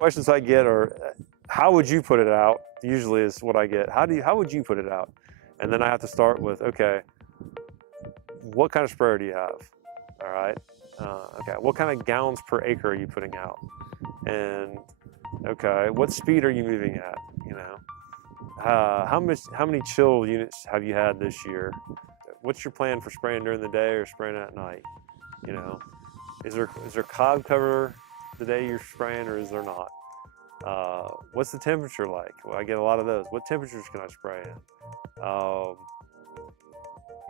Questions I get are, how would you put it out? Usually is what I get. How would you put it out? And then I have to start with, okay, what kind of sprayer do you have? All right. Okay, what kind of gallons per acre are you putting out? And okay, what speed are you moving at? You know, how many chill units have you had this year? What's your plan for spraying during the day or spraying at night? You know, is there cloud cover the day you're spraying, or is there not? What's the temperature like? Well, I get a lot of those. What temperatures can I spray in?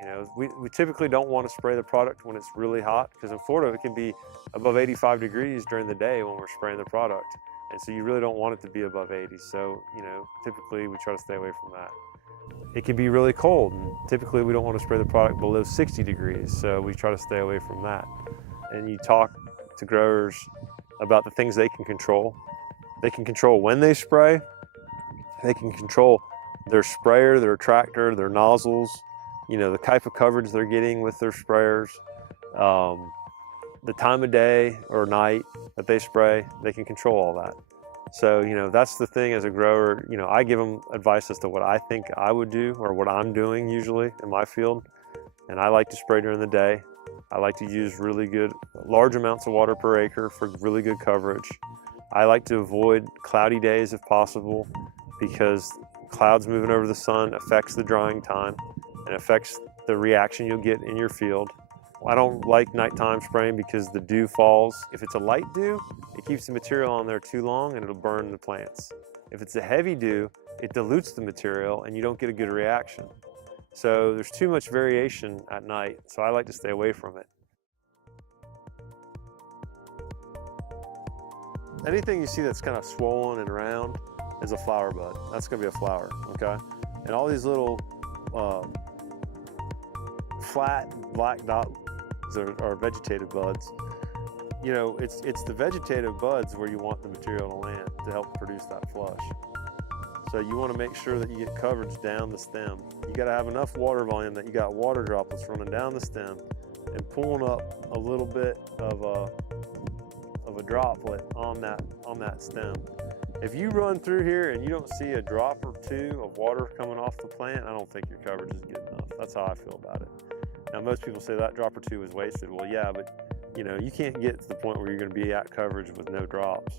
You know, we typically don't want to spray the product when it's really hot, because in Florida it can be above 85 degrees during the day when we're spraying the product. And so you really don't want it to be above 80. So, you know, typically we try to stay away from that. It can be really cold, and typically we don't want to spray the product below 60 degrees. So we try to stay away from that. And you talk to growers about the things they can control. They can control when they spray. They can control their sprayer, their tractor, their nozzles, you know, the type of coverage they're getting with their sprayers, the time of day or night that they spray. They can control all that. So, you know, that's the thing as a grower. You know, I give them advice as to what I think I would do, or what I'm doing usually in my field. And I like to spray during the day. I like to use really good, large amounts of water per acre for really good coverage. I like to avoid cloudy days if possible, because clouds moving over the sun affects the drying time and affects the reaction you'll get in your field. I don't like nighttime spraying because the dew falls. If it's a light dew, it keeps the material on there too long and it'll burn the plants. If it's a heavy dew, it dilutes the material and you don't get a good reaction. So there's too much variation at night, so I like to stay away from it. Anything you see that's kind of swollen and round is a flower bud. That's gonna be a flower, okay? And all these little flat black dots are vegetative buds. You know, it's the vegetative buds where you want the material to land to help produce that flush. So you want to make sure that you get coverage down the stem. You got to have enough water volume that you got water droplets running down the stem and pulling up a little bit of a droplet on that stem. If you run through here and you don't see a drop or two of water coming off the plant, I don't think your coverage is good enough. That's how I feel about it. Now, most people say that drop or two is wasted. Well, yeah, but you know, you can't get to the point where you're going to be at coverage with no drops.